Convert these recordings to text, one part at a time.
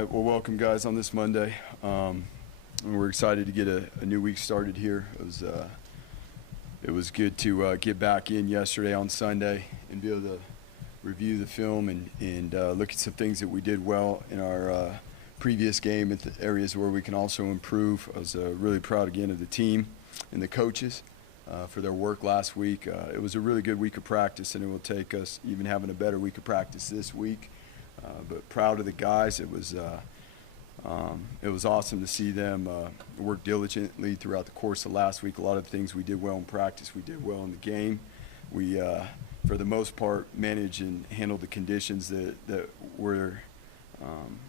right, well, welcome, guys, on this Monday. And we're excited to get a new week started here. It was good to get back in yesterday on Sunday and be able to review the film and look at some things that we did well in our previous game, at the areas where we can also improve. I was really proud again of the team and the coaches for their work last week. It was a really good week of practice, and it will take us even having a better week of practice this week. But proud of the guys. It was awesome to see them work diligently throughout the course of last week. A lot of the things we did well in practice, we did well in the game. We, for the most part, managed and handled the conditions that were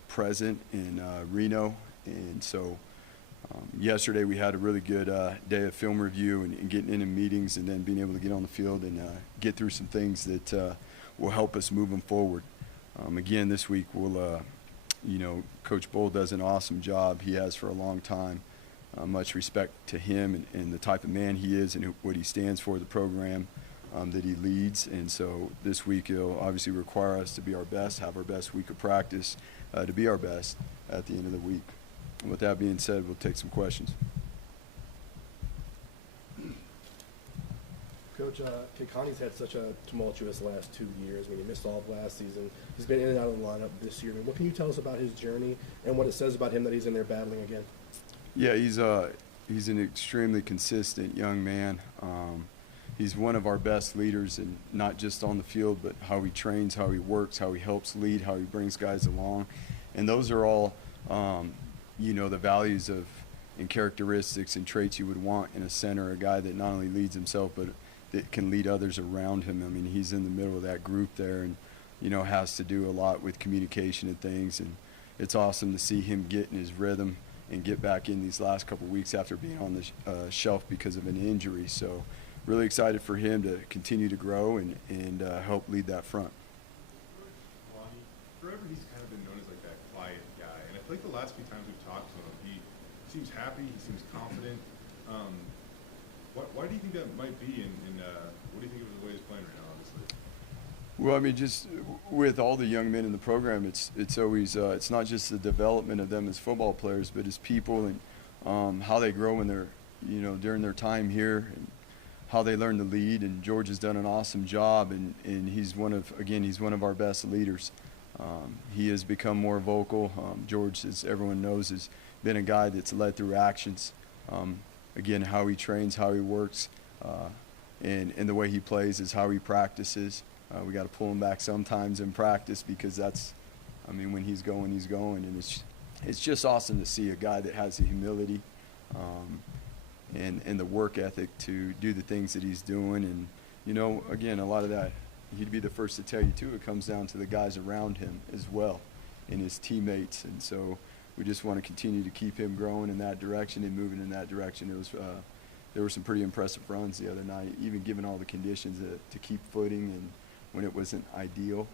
present in Reno. And so yesterday we had a really good day of film review and getting in meetings, and then being able to get on the field and get through some things that will help us moving forward. Again, this week we'll, Coach Bull does an awesome job. He has for a long time. Much respect to him and the type of man he is and what he stands for, the program that he leads. And so this week it'll obviously require us to be our best, have our best week of practice, to be our best at the end of the week. And with that being said, we'll take some questions. Coach, Connie's had such a tumultuous last 2 years. He missed all of last season. He's been in and out of the lineup this year. What can you tell us about his journey and what it says about him that he's in there battling again? Yeah, he's an extremely consistent young man. He's one of our best leaders, and not just on the field, but how he trains, how he works, how he helps lead, how he brings guys along. And those are all, the values of and characteristics and traits you would want in a center, a guy that not only leads himself, but that can lead others around him. I mean, he's in the middle of that group there, and has to do a lot with communication and things. And it's awesome to see him get in his rhythm and get back in these last couple of weeks after being on the shelf because of an injury. So really excited for him to continue to grow and help lead that front. Well, forever he's kind of been known as like that quiet guy, and I feel like the last few times we've talked to him, he seems happy, he seems confident. Why do you think that might be, and what do you think of the way he's playing right now, obviously? Well, I mean, just with all the young men in the program, it's always it's not just the development of them as football players, but as people and how they grow when they're during their time here, and how they learn to lead. And George has done an awesome job, and he's one of our best leaders. He has become more vocal. George, as everyone knows, has been a guy that's led through actions. Again, how he trains, how he works, and the way he plays is how he practices. We got to pull him back sometimes in practice because when he's going, and it's just awesome to see a guy that has the humility and the work ethic to do the things that he's doing. And again, a lot of that, he'd be the first to tell you too, it comes down to the guys around him as well and his teammates. And so we just want to continue to keep him growing in that direction and moving in that direction. There were some pretty impressive runs the other night, even given all the conditions to keep footing and when it wasn't ideal.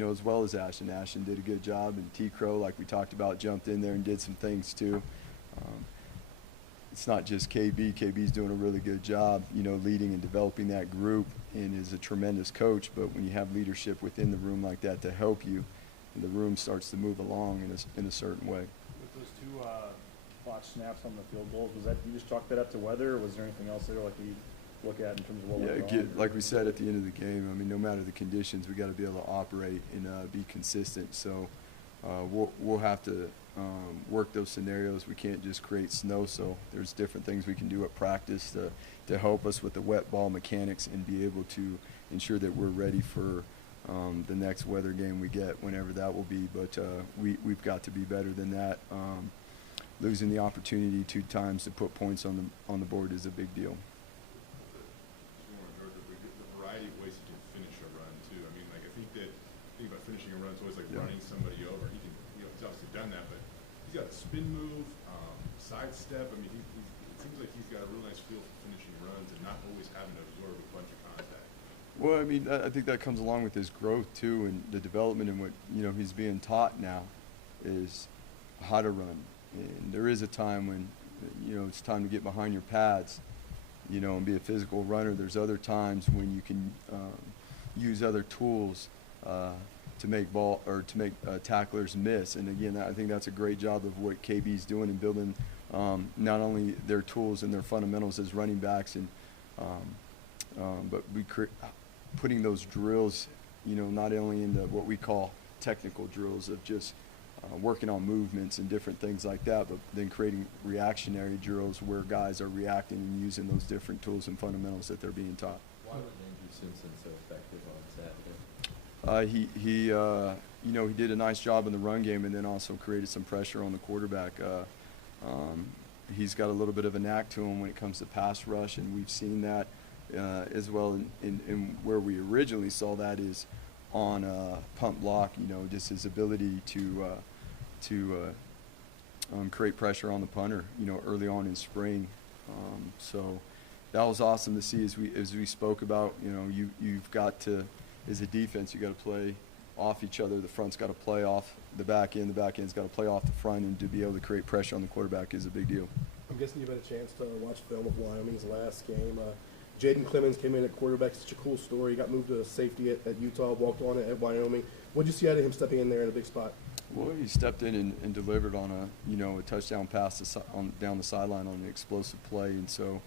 As well as Ashton. Ashton did a good job, and T-Crow, like we talked about, jumped in there and did some things too. It's not just KB. KB's doing a really good job, leading and developing that group, and is a tremendous coach. But when you have leadership within the room like that to help you, the room starts to move along in a certain way. With those two botched snaps on the field goals, was that you just chalked that up to weather, or was there anything else there like you look at in terms of what went wrong? Like we said at the end of the game, no matter the conditions, we got to be able to operate and be consistent. So we'll have to work those scenarios. We can't just create snow, so there's different things we can do at practice to help us with the wet ball mechanics and be able to ensure that we're ready for the next weather game we get, whenever that will be. But we've got to be better than that. Losing the opportunity 2 times to put points on the board is a big deal. The variety of ways he can finish a run too. I think about finishing a run is always like running somebody over. He's obviously done that, but he's got a spin move, sidestep. It seems like he's got a real nice feel for finishing runs and not always having to absorb a bunch of contact. Well, I think that comes along with his growth too, and the development and what he's being taught now is how to run. And there is a time when it's time to get behind your pads, and be a physical runner. There's other times when you can use other tools to make tacklers miss. And again, I think that's a great job of what KB's doing in building not only their tools and their fundamentals as running backs, and but putting those drills, not only into what we call technical drills of just working on movements and different things like that, but then creating reactionary drills where guys are reacting and using those different tools and fundamentals that they're being taught. Why was Andrew Simpson so effective on Saturday? He did a nice job in the run game, and then also created some pressure on the quarterback. He's got a little bit of a knack to him when it comes to pass rush, and we've seen that as well. In where we originally saw that is on pump block. Just his ability to create pressure on the punter. Early on in spring. So that was awesome to see. As we spoke about, you've got to, as a defense, you got to play off each other. The front's got to play off the back end. The back end's got to play off the front, and to be able to create pressure on the quarterback is a big deal. I'm guessing you've had a chance to watch film of Wyoming's last game. Jaden Clemens came in at quarterback. Such a cool story. He got moved to safety at Utah, walked on it at Wyoming. What did you see out of him stepping in there in a big spot? Well, he stepped in and delivered on a touchdown pass down the sideline on an explosive play, and so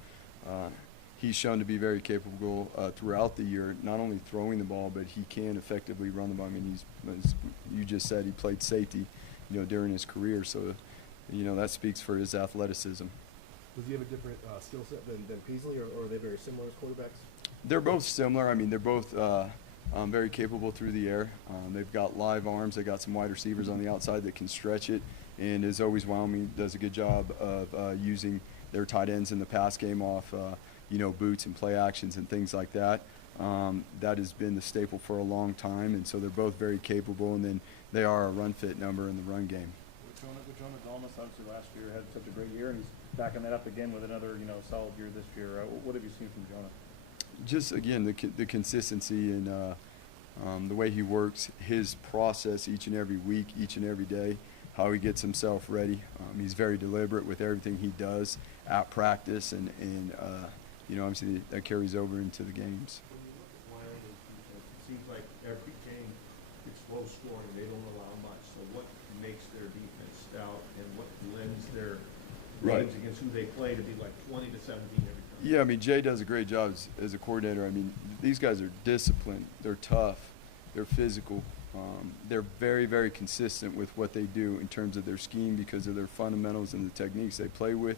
he's shown to be very capable throughout the year, not only throwing the ball, but he can effectively run the ball. I mean, as you just said, he played safety, during his career, so that speaks for his athleticism. Does he have a different skill set than Peasley, or are they very similar as quarterbacks? They're both similar. I mean, they're both very capable through the air. They've got live arms. They got some wide receivers on the outside that can stretch it. And as always, Wyoming does a good job of using their tight ends in the pass game off, boots and play actions and things like that. That has been the staple for a long time, and so they're both very capable. And then they are a run fit number in the run game. Jonah Thomas, obviously last year had such a great year, and he's backing that up again with another solid year this year. What have you seen from Jonah? Just again the consistency and the way he works, his process each and every week, each and every day, how he gets himself ready. He's very deliberate with everything he does at practice, and obviously that carries over into the games. When you look at Wyoming's defense, it seems like every game it's low scoring. They don't allow much. So what makes their defense stout, and what lends their games against who they play to be like 20 to 17 every time? Yeah, I mean, Jay does a great job as a coordinator. I mean, these guys are disciplined. They're tough. They're physical. They're very, very consistent with what they do in terms of their scheme because of their fundamentals and the techniques they play with.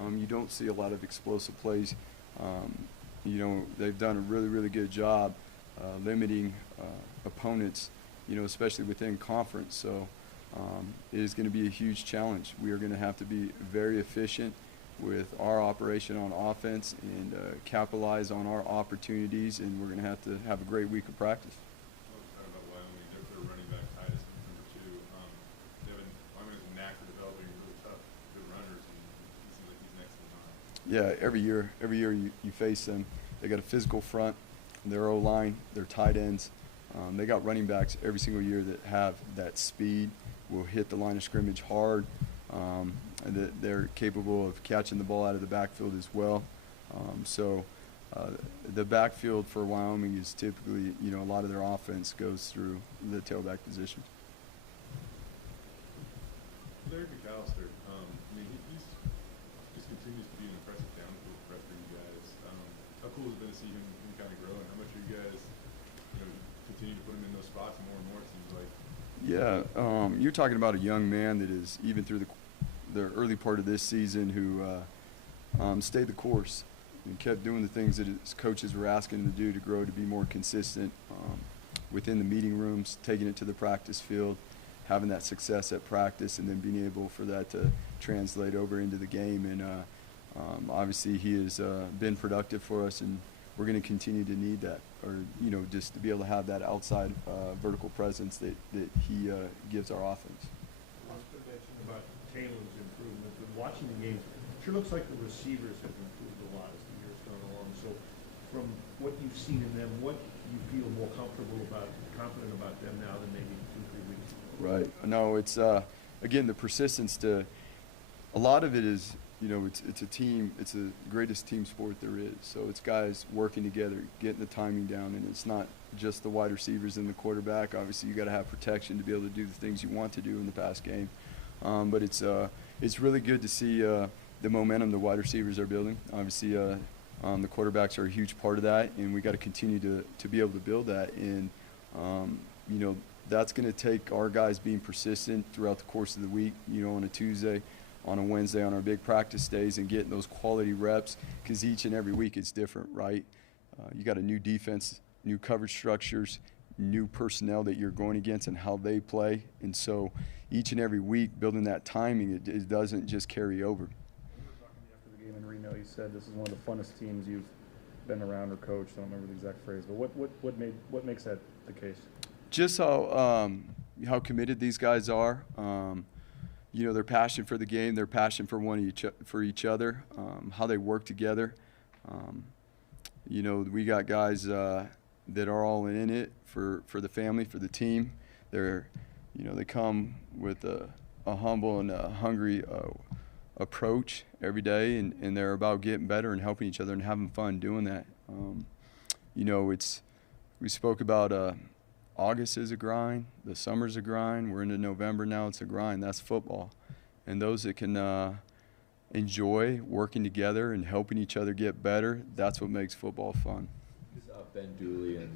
You don't see a lot of explosive plays. They've done a really, really good job limiting opponents, especially within conference. So it is going to be a huge challenge. We are going to have to be very efficient with our operation on offense and capitalize on our opportunities, and we're going to have a great week of practice. Talking about Wyoming, their running back Titus, number 2. Wyoming has a knack for developing really tough, good runners, and it seems like he's next in line. Yeah, every year you face them. They got a physical front, their O-line, their tight ends. They got running backs every single year that have that speed, will hit the line of scrimmage hard. And that they're capable of catching the ball out of the backfield as well. The backfield for Wyoming is typically, a lot of their offense goes through the tailback position. Larry McAllister, he just continues to be an impressive downfield threat for you guys. How cool has it been to see him kind of grow, and how much are you guys, continue to put him in those spots more and more, it seems like? Yeah, you're talking about a young man that is, even through the early part of this season, who stayed the course and kept doing the things that his coaches were asking him to do to grow, to be more consistent within the meeting rooms, taking it to the practice field, having that success at practice, and then being able for that to translate over into the game. And obviously he has been productive for us, and we're going to continue to need that, or just to be able to have that outside vertical presence that he gives our offense. About Taylor's improvement, but watching the games, it sure looks like the receivers have improved a lot as the years gone along. So, from what you've seen in them, what you feel more confident about them now than maybe 2-3 weeks ago? Right. No, it's again the persistence to. A lot of it is you know, it's a team. It's the greatest team sport there is. So it's guys working together, getting the timing down, and it's not just the wide receivers and the quarterback. Obviously, you got to have protection to be able to do the things you want to do in the pass game. But it's really good to see the momentum the wide receivers are building. Obviously, the quarterbacks are a huge part of that, and we got to continue to be able to build that. And you know, that's going to take our guys being persistent throughout the course of the week. You know, on a Tuesday, on a Wednesday, on our big practice days, and getting those quality reps, because each and every week it's different, right? You got a new defense, new coverage structures, new personnel that you're going against and how they play. And so each and every week, building that timing, it doesn't just carry over. We were talking after the game in Reno. You said this is one of the funnest teams you've been around or coached. I don't remember the exact phrase, but what makes that the case? Just how committed these guys are. You know, their passion for the game, their passion for for each other, how they work together. You know, we got guys that are all in it for the family, for the team. They're, you know, they come with a humble and a hungry approach every day, and they're about getting better and helping each other and having fun doing that. You know, we spoke about August is a grind, the summer's a grind, we're into November now, it's a grind. That's football. And those that can enjoy working together and helping each other get better, that's what makes football fun. Ben Dooley and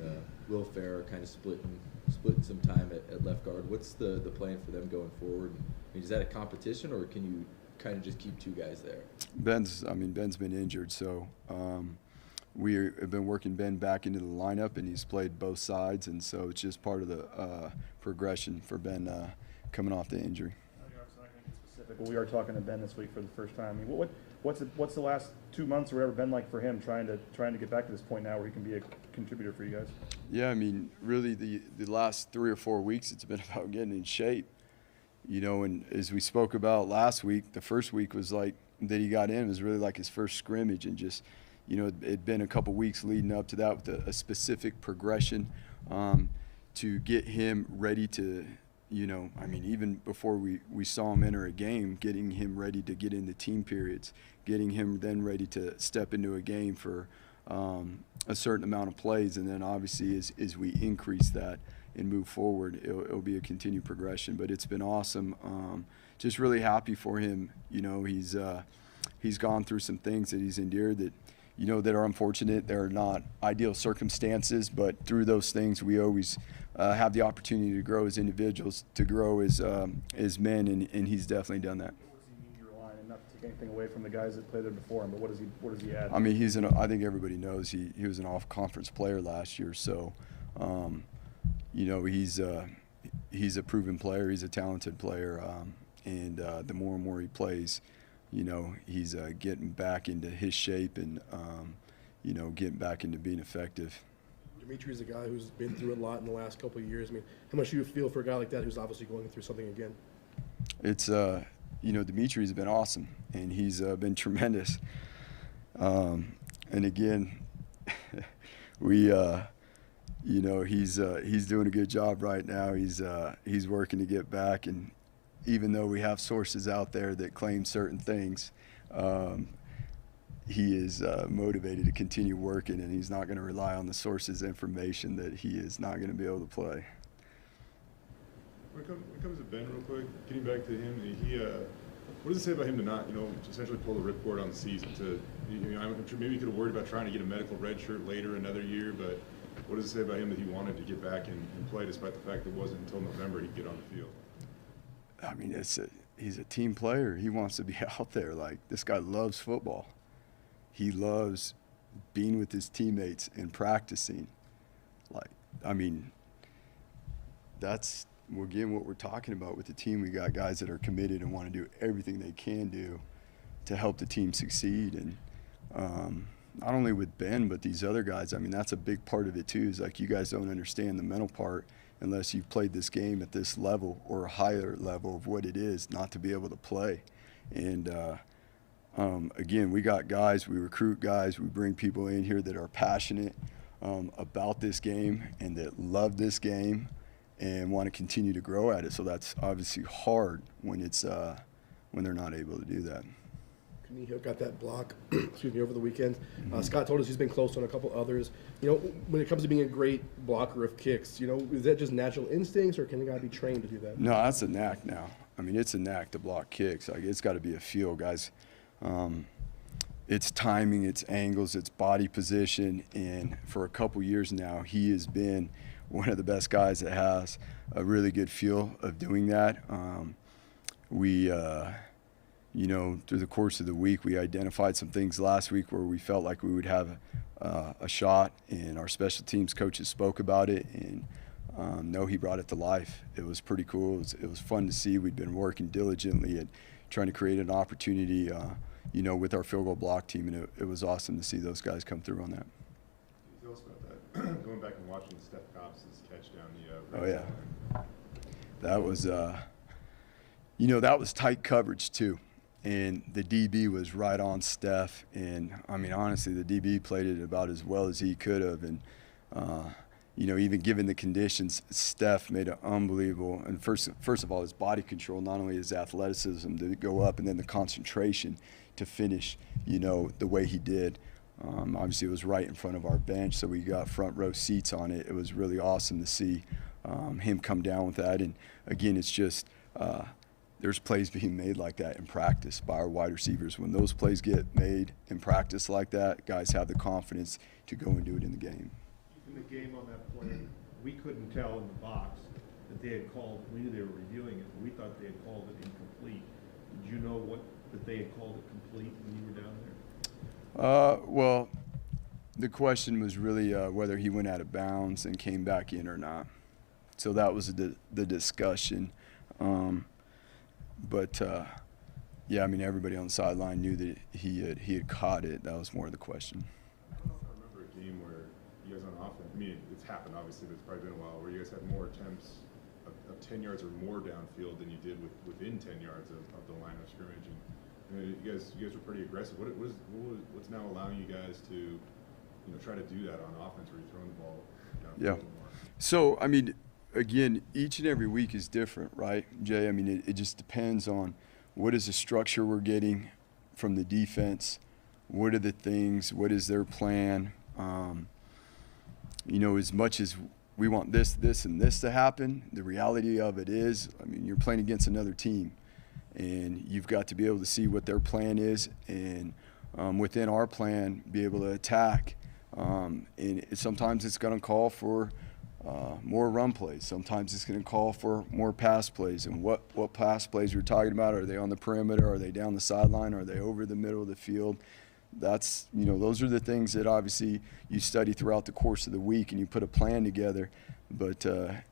Will Ferrer kind of splitting some time at left guard. What's the plan for them going forward? I mean, is that a competition, or can you kind of just keep two guys there? Ben's been injured, so we have been working Ben back into the lineup, and he's played both sides, and so it's just part of the progression for Ben coming off the injury. Obviously not going to get specific, but we are talking to Ben this week for the first time. I mean, what's the last 2 months or whatever been like for him, trying to get back to this point now where he can be a contributor for you guys? Yeah, I mean, really the last 3 or 4 weeks, it's been about getting in shape. You know, and as we spoke about last week, the first week was like that he got in was really like his first scrimmage, and just, you know, it'd been a couple weeks leading up to that with a specific progression to get him ready to, you know, I mean, even before we saw him enter a game, getting him ready to get into team periods, getting him then ready to step into a game for a certain amount of plays. And then obviously as we increase that and move forward, it'll be a continued progression. But it's been awesome. Just really happy for him. You know, he's gone through some things that he's endured that, you know, that are unfortunate. They're not ideal circumstances, but through those things, we always have the opportunity to grow as individuals, to grow as men, and he's definitely done that. What does he mean to your line? And not to take anything away from the guys that played there before him, but what does he add? I mean, I think everybody knows he was an off-conference player last year, so you know, he's a proven player. He's a talented player, and the more and more he plays, you know, he's getting back into his shape and, you know, getting back into being effective. Dimitri's a guy who's been through a lot in the last couple of years. I mean, how much do you feel for a guy like that who's obviously going through something again? It's, you know, Dimitri's been awesome, and he's been tremendous. And again, you know, he's doing a good job right now. He's working to get back, and even though we have sources out there that claim certain things, he is motivated to continue working, and he's not going to rely on the sources' information that he is not going to be able to play. When it comes to Ben, real quick, getting back to him, what does it say about him to not, you know, essentially pull the ripcord on the season? You know, I'm sure maybe he could have worried about trying to get a medical red shirt later another year, but what does it say about him that he wanted to get back and play despite the fact that it wasn't until November he'd get on the field? I mean, he's a team player. He wants to be out there. Like, this guy loves football. He loves being with his teammates and practicing. Like, I mean, that's, again, what we're talking about with the team. We got guys that are committed and want to do everything they can do to help the team succeed. And not only with Ben, but these other guys, I mean, that's a big part of it too, is like, you guys don't understand the mental part unless you've played this game at this level or a higher level of what it is not to be able to play. And again, we got guys, we recruit guys, we bring people in here that are passionate about this game and that love this game and want to continue to grow at it. So that's obviously hard when it's when they're not able to do that. He got that block, excuse me, over the weekend. Scott told us he's been close on a couple others. You know, when it comes to being a great blocker of kicks, you know, is that just natural instincts, or can a guy be trained to do that? No, that's a knack now. I mean, it's a knack to block kicks. Like, it's got to be a feel, guys. It's timing, it's angles, it's body position, and for a couple years now, he has been one of the best guys that has a really good feel of doing that. You know, through the course of the week, we identified some things last week where we felt like we would have a shot, and our special teams coaches spoke about it, and no, he brought it to life. It was pretty cool. It was fun to see. We'd been working diligently at trying to create an opportunity, you know, with our field goal block team, and it was awesome to see those guys come through on that. Tell us about that. Going back and watching Steph Cobb's catch down the Oh, yeah. That was, you know, that was tight coverage, too. And the DB was right on Steph. And, I mean, honestly, the DB played it about as well as he could have. And, you know, even given the conditions, Steph made it unbelievable. And first of all, his body control, not only his athleticism to go up, and then the concentration to finish, you know, the way he did. Obviously, it was right in front of our bench, so we got front row seats on it. It was really awesome to see him come down with that. And, again, it's just there's plays being made like that in practice by our wide receivers. When those plays get made in practice like that, guys have the confidence to go and do it in the game. In the game on that play, we couldn't tell in the box that they had called, we knew they were reviewing it, but we thought they had called it incomplete. Did you know that they had called it complete when you were down there? Well, the question was really whether he went out of bounds and came back in or not. So that was the discussion. But yeah, I mean, everybody on the sideline knew that he had caught it. That was more of the question. I don't know if I remember a game where you guys on offense, I mean, it's happened obviously, but it's probably been a while, where you guys had more attempts of 10 yards or more downfield than you did within 10 yards of the line of scrimmage. And you know, you guys were pretty aggressive. What's now allowing you guys to, you know, try to do that on offense where you're throwing the ball downfield more? So, I mean, again, each and every week is different, right, Jay? I mean, it just depends on what is the structure we're getting from the defense, what are the things, what is their plan. You know, as much as we want this, and this to happen, the reality of it is, I mean, you're playing against another team, and you've got to be able to see what their plan is, and within our plan, be able to attack. And sometimes it's going to call for more run plays. Sometimes it's going to call for more pass plays. And what pass plays we're talking about? Are they on the perimeter? Are they down the sideline? Are they over the middle of the field? That's, you know, those are the things that obviously you study throughout the course of the week and you put a plan together. But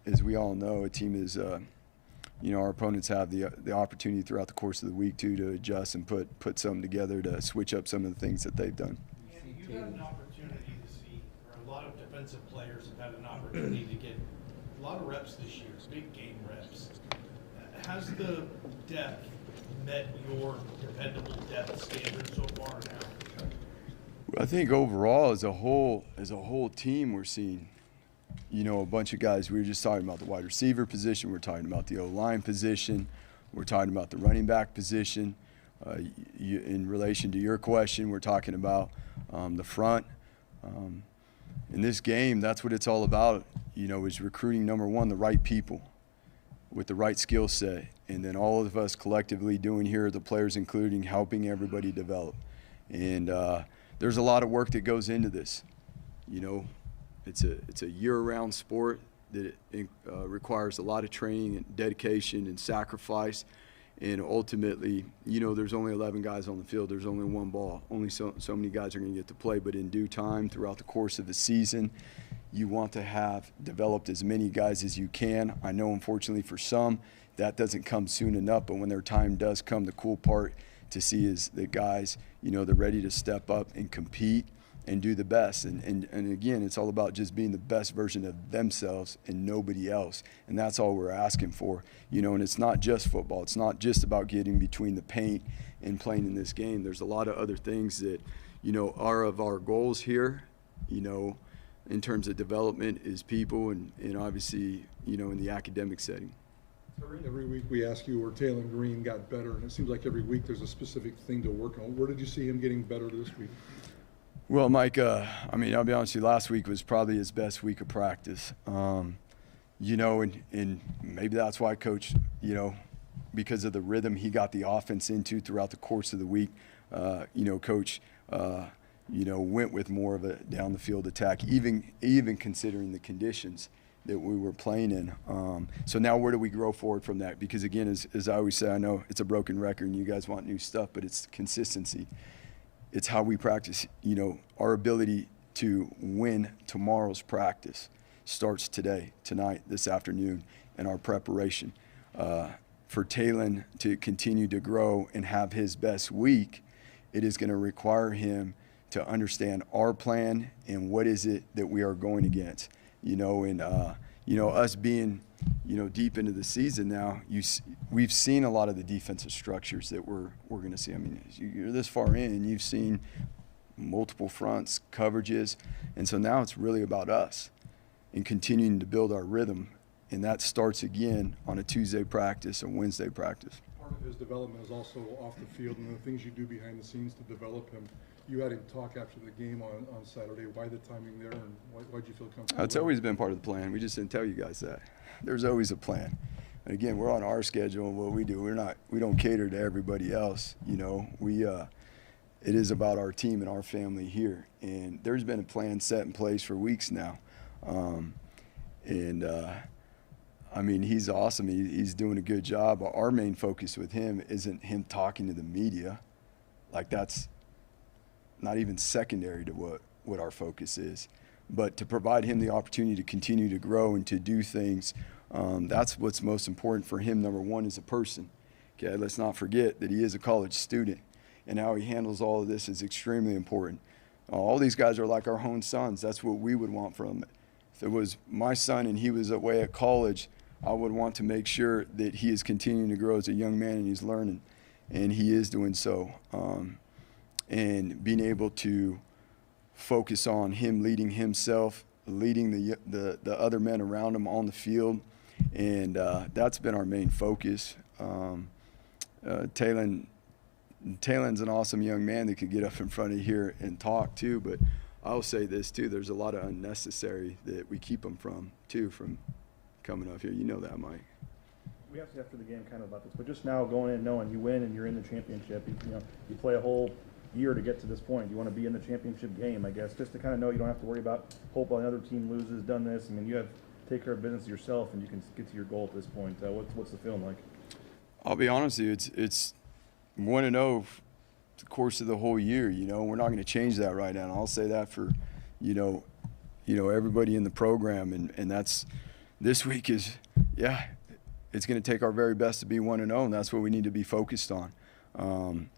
as we all know, a team is, you know, our opponents have the opportunity throughout the course of the week too to adjust and put something together to switch up some of the things that they've done. Andy, you've had an opportunity to see, or a lot of defensive players have had an opportunity to get a lot of reps this year, big game reps. Has the depth met your dependable depth standard so far now? I think overall, as a whole team, we're seeing, you know, a bunch of guys. We were just talking about the wide receiver position. We're talking about the O-line position. We're talking about the running back position. In relation to your question, we're talking about the front. In this game, that's what it's all about, you know, is recruiting, number one, the right people with the right skill set. And then all of us collectively doing here, the players including, helping everybody develop. And there's a lot of work that goes into this. You know, it's a year-round sport that requires a lot of training and dedication and sacrifice. And ultimately, you know, there's only 11 guys on the field. There's only one ball. Only so many guys are going to get to play. But in due time, throughout the course of the season, you want to have developed as many guys as you can. I know, unfortunately, for some, that doesn't come soon enough. But when their time does come, the cool part to see is the guys, you know, they're ready to step up and compete and do the best. And again, it's all about just being the best version of themselves and nobody else. And that's all we're asking for. You know, and it's not just football. It's not just about getting between the paint and playing in this game. There's a lot of other things that, you know, are of our goals here, you know, in terms of development is people and obviously, you know, in the academic setting. Every week we ask you where Taylon Green got better, and it seems like every week there's a specific thing to work on. Where did you see him getting better this week? Well, Mike, I mean, I'll be honest with you, last week was probably his best week of practice. You know, and maybe that's why Coach, you know, because of the rhythm he got the offense into throughout the course of the week, you know, Coach, you know, went with more of a down the field attack, even considering the conditions that we were playing in. So now where do we grow forward from that? Because again, as I always say, I know it's a broken record and you guys want new stuff, but it's consistency. It's how we practice. You know, our ability to win tomorrow's practice starts today, tonight, this afternoon, in our preparation. For Taylon to continue to grow and have his best week, it is going to require him to understand our plan and what is it that we are going against. You know, and you know, us being, you know, deep into the season now, we've seen a lot of the defensive structures that we're going to see. I mean, you're this far in, you've seen multiple fronts, coverages, and so now it's really about us and continuing to build our rhythm, and that starts again on a Tuesday practice, a Wednesday practice. Part of his development is also off the field and the things you do behind the scenes to develop him. You had him talk after the game on Saturday. Why the timing there, and why'd you feel comfortable? That's always been part of the plan. We just didn't tell you guys that. There's always a plan. And again, we're on our schedule and what we do. We don't cater to everybody else. You know, it is about our team and our family here. And there's been a plan set in place for weeks now. I mean, he's awesome. He's doing a good job. Our main focus with him isn't him talking to the media. Like, that's not even secondary to what our focus is. But to provide him the opportunity to continue to grow and to do things, that's what's most important for him, number one, as a person. Okay, let's not forget that he is a college student, and how he handles all of this is extremely important. All these guys are like our own sons. That's what we would want from him. If it was my son and he was away at college, I would want to make sure that he is continuing to grow as a young man and he's learning, and he is doing so. And being able to focus on him leading himself, leading the other men around him on the field, and that's been our main focus. Taylon's an awesome young man that could get up in front of here and talk too, but I'll say this too, there's a lot of unnecessary that we keep him from coming up here. You know that, Mike. We asked you after the game kind of about this, but just now going in knowing you win and you're in the championship, you know, you play a whole year to get to this point. You want to be in the championship game, I guess, just to kind of know you don't have to worry about hope another team loses, done this. I mean, you have to take care of business yourself and you can get to your goal at this point. What's the feeling like? I'll be honest with you, it's 1-0 the course of the whole year. You know, we're not going to change that right now. I'll say that for, you know, everybody in the program, and that's this week is, yeah, it's going to take our very best to be 1-0, and that's what we need to be focused on.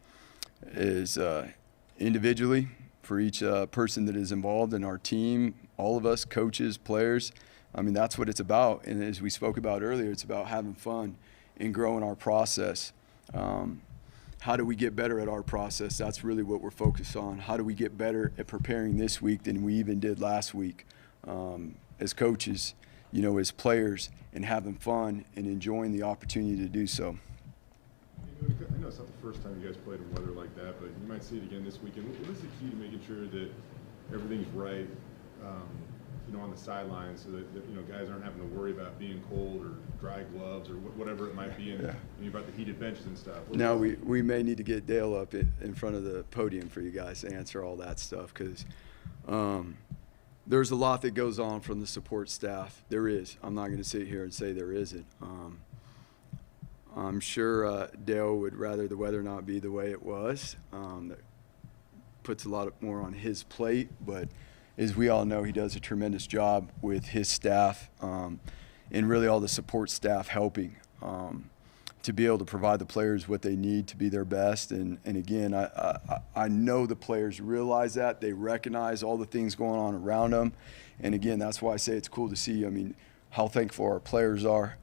Individually, for each person that is involved in our team, all of us, coaches, players. I mean, that's what it's about. And as we spoke about earlier, it's about having fun and growing our process. How do we get better at our process? That's really what we're focused on. How do we get better at preparing this week than we even did last week as coaches, you know, as players, and having fun and enjoying the opportunity to do so. I know it's not the first time you guys played in weather like that, but you might see it again this weekend. What is the key to making sure that everything's right, you know, on the sidelines, so that you know, guys aren't having to worry about being cold or dry gloves or whatever it might be, and you know, about the heated benches and stuff? Now we may need to get Dale up in front of the podium for you guys to answer all that stuff, because there's a lot that goes on from the support staff. There is. I'm not going to sit here and say there isn't. I'm sure Dale would rather the weather not be the way it was. That puts a lot more on his plate, but as we all know, he does a tremendous job with his staff and really all the support staff helping to be able to provide the players what they need to be their best. And again, I know the players realize that. They recognize all the things going on around them. And again, that's why I say it's cool to see, I mean, how thankful our players are,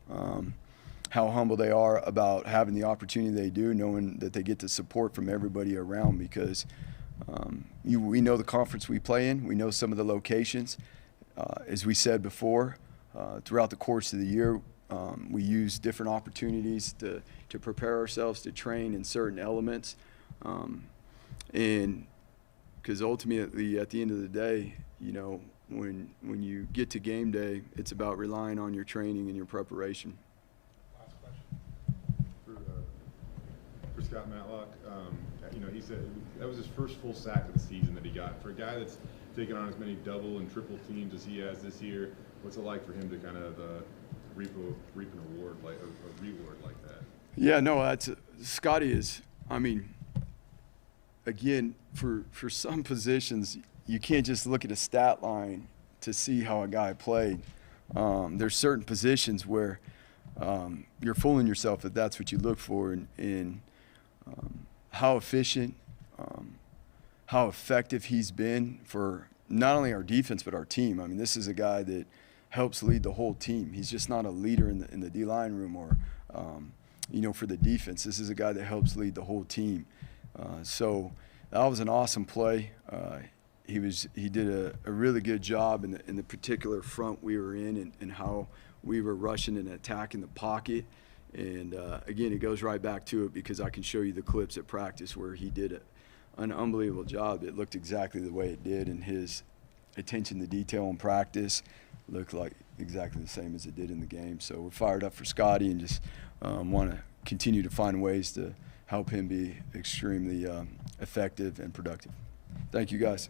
how humble they are about having the opportunity they do, knowing that they get the support from everybody around, because we know the conference we play in. We know some of the locations. As we said before, throughout the course of the year, We use different opportunities to prepare ourselves to train in certain elements. And because ultimately, at the end of the day, you know, when you get to game day, it's about relying on your training and your preparation. Last question. For Scott Matlock, you know, he said that was his first full sack of the season that he got. For a guy that's taken on as many double and triple teams as he has this year, what's it like for him to kind of reap an award like a reward like that? Yeah, no, Scotty is. I mean, again, for some positions, you can't just look at a stat line to see how a guy played. There's certain positions where you're fooling yourself if that's what you look for, in how efficient, how effective he's been for not only our defense but our team. I mean, this is a guy that helps lead the whole team. He's just not a leader in the D-line room or, you know, for the defense. This is a guy that helps lead the whole team. So that was an awesome play. He did a really good job in the particular front we were in and how we were rushing and attacking the pocket. And again, it goes right back to it because I can show you the clips at practice where he did an unbelievable job. It looked exactly the way it did, and his attention to detail in practice looked like exactly the same as it did in the game. So we're fired up for Scotty and just want to continue to find ways to help him be extremely effective and productive. Thank you, guys.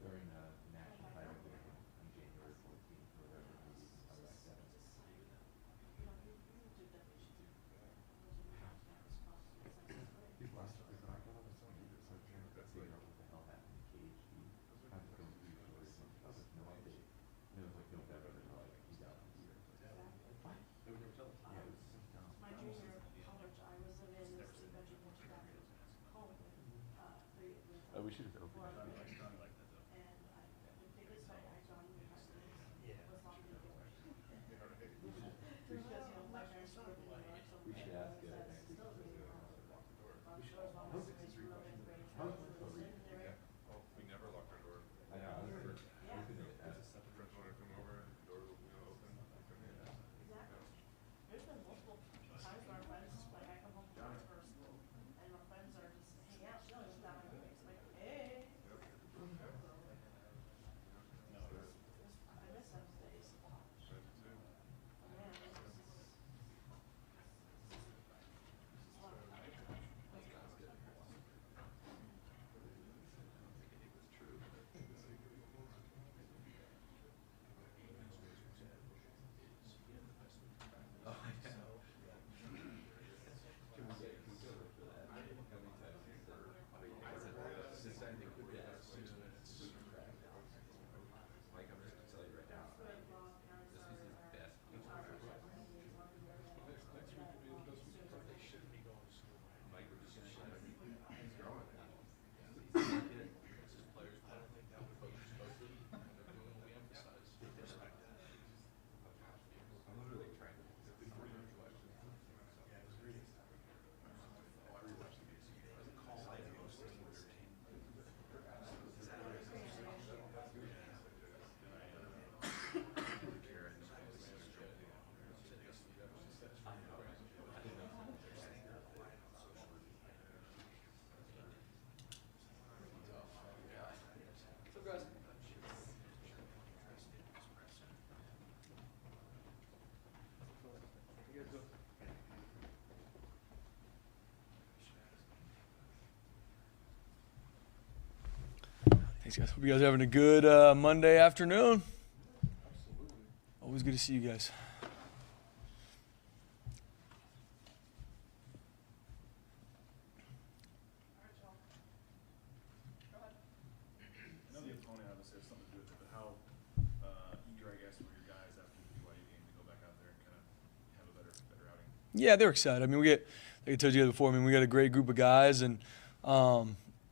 During Thanks, guys. Hope you guys are having a good Monday afternoon. Always good to see you guys. I know the opponent obviously has something to do with it, but how eager, I guess, were your guys after the BYU game to go back out there and kind of have a better outing? Yeah, they're excited. I mean, like I told you before, we got a great group of guys, and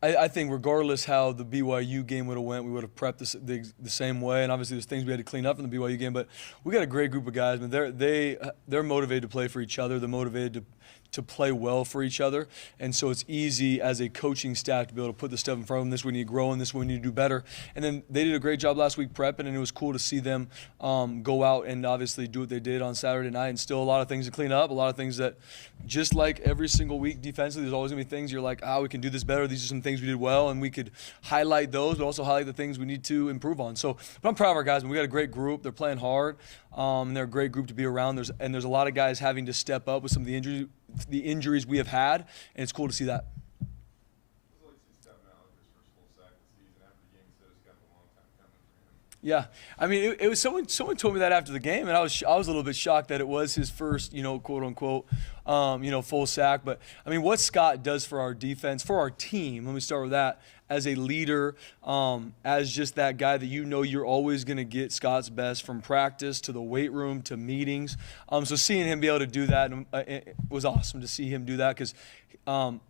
I think regardless how the BYU game would have went, we would have prepped the same way. And obviously, there's things we had to clean up in the BYU game, but we got a great group of guys. I mean, they're motivated to play for each other. They're motivated to play well for each other. And so it's easy as a coaching staff to be able to put the stuff in front of them. This we need to grow in, this we need to do better. And then they did a great job last week prepping, and it was cool to see them go out and obviously do what they did on Saturday night. And still a lot of things to clean up, a lot of things that just like every single week defensively, there's always going to be things you're like, we can do this better. These are some things we did well, and we could highlight those, but also highlight the things we need to improve on. So but I'm proud of our guys. We got a great group. They're playing hard, and they're a great group to be around. There's a lot of guys having to step up with some of the injuries we have had, and it's cool to see that. Yeah, I mean, it was someone told me that after the game, and I was a little bit shocked that it was his first, quote unquote, full sack. But I mean, what Scott does for our defense, for our team. Let me start with that. As a leader, as just that guy that you're always going to get Scott's best from practice to the weight room to meetings. So seeing him be able to do that, it was awesome to see him do that because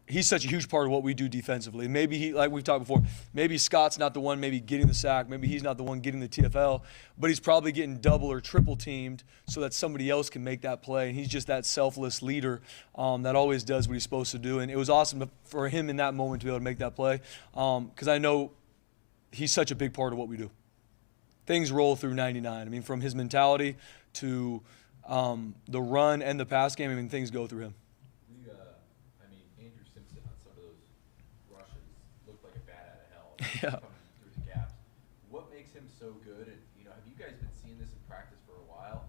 he's such a huge part of what we do defensively. Maybe like we've talked before, maybe Scott's not the one maybe getting the sack, maybe he's not the one getting the TFL, but he's probably getting double or triple teamed so that somebody else can make that play. And he's just that selfless leader that always does what he's supposed to do. And it was awesome for him in that moment to be able to make that play because I know he's such a big part of what we do. Things roll through 99. I mean, from his mentality to the run and the pass game, I mean, things go through him. Andrew Simpson on some of those rushes looked like a bat out of hell. Yeah. Coming through the gaps. What makes him so good? And have you guys been seeing this in practice for a while?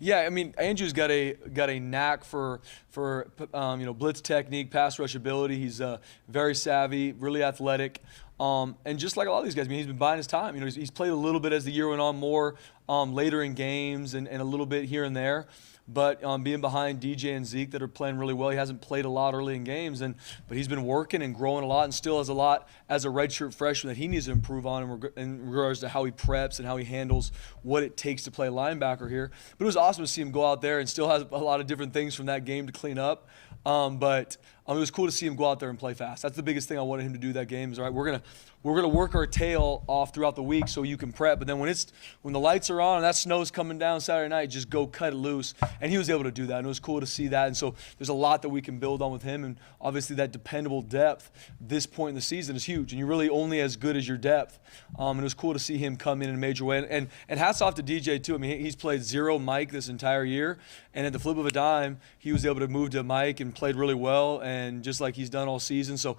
Yeah, I mean, Andrew's got a knack for blitz technique, pass rush ability. He's very savvy, really athletic, and just like a lot of these guys, I mean, he's been buying his time. He's played a little bit as the year went on, more later in games and a little bit here and there. But being behind DJ and Zeke that are playing really well, he hasn't played a lot early in games, but he's been working and growing a lot and still has a lot as a redshirt freshman that he needs to improve on in regards to how he preps and how he handles what it takes to play linebacker here. But it was awesome to see him go out there and still has a lot of different things from that game to clean up. But it was cool to see him go out there and play fast. That's the biggest thing I wanted him to do that game is, all right, we're gonna work our tail off throughout the week so you can prep. But then when the lights are on and that snow's coming down Saturday night, just go cut it loose. And he was able to do that, and it was cool to see that. And so there's a lot that we can build on with him. And obviously that dependable depth this point in the season is huge. And you're really only as good as your depth. And it was cool to see him come in a major way. And hats off to DJ too. I mean, he's played zero Mike this entire year. And at the flip of a dime, he was able to move to Mike and played really well. And just like he's done all season. So,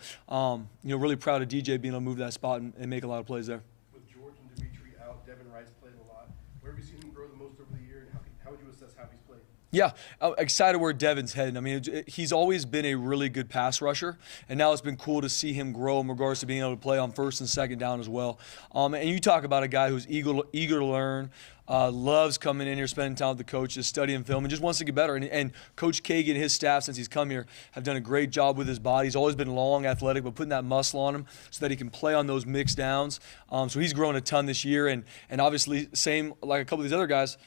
really proud of DJ being able to move that spot and make a lot of plays there. With George and Dimitri out, Devin Wright's played a lot. Where have you seen him grow the most over the year, and how would you assess how he's played? Yeah, I'm excited where Devin's heading. I mean, he's always been a really good pass rusher, and now it's been cool to see him grow in regards to being able to play on first and second down as well. And you talk about a guy who's eager to learn, loves coming in here, spending time with the coaches, studying film, and just wants to get better. And Coach Kagan and his staff, since he's come here, have done a great job with his body. He's always been long, athletic, but putting that muscle on him so that he can play on those mixed downs. So he's grown a ton this year, and obviously, same like a couple of these other guys,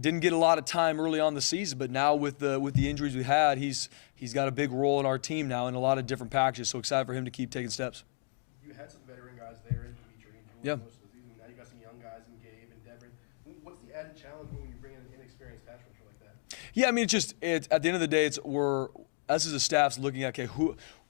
didn't get a lot of time early on the season, but now with the injuries we had, he's got a big role in our team now in a lot of different packages. So excited for him to keep taking steps. You had some veteran guys there in Dimitri and George most of the season. Now you got some young guys in Gabe and Devin. What's the added challenge when you bring in an inexperienced pass rusher like that? Yeah, I mean, it's at the end of the day, us as a staff's looking at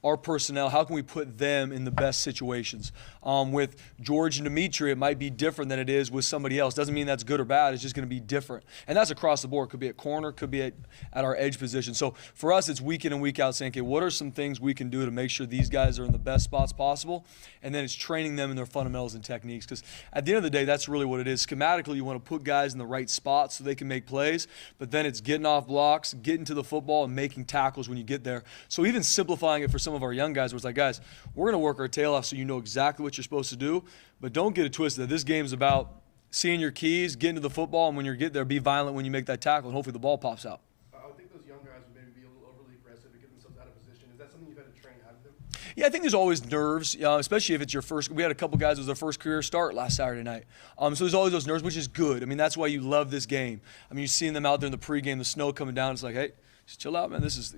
our personnel, how can we put them in the best situations? With George and Dimitri, it might be different than it is with somebody else. Doesn't mean that's good or bad. It's just going to be different. And that's across the board. Could be at corner, could be at our edge position. So for us, it's week in and week out saying, okay, what are some things we can do to make sure these guys are in the best spots possible? And then it's training them in their fundamentals and techniques. Because at the end of the day, that's really what it is. Schematically, you want to put guys in the right spots so they can make plays. But then it's getting off blocks, getting to the football, and making tackles when you get there. So even simplifying it for some some of our young guys where it's like, guys, we're going to work our tail off so you know exactly what you're supposed to do, but don't get it twisted that this game's about seeing your keys, getting to the football, and when you get there, be violent when you make that tackle, and hopefully the ball pops out. I would think those young guys would maybe be a little overly aggressive to get themselves out of position. Is that something you've had to train out of them? Yeah, I think there's always nerves, especially if it's your first. We had a couple guys, it was their first career start last Saturday night. So there's always those nerves, which is good. I mean, that's why you love this game. I mean, you're seeing them out there in the pregame, the snow coming down. It's like, hey, just chill out, man. This is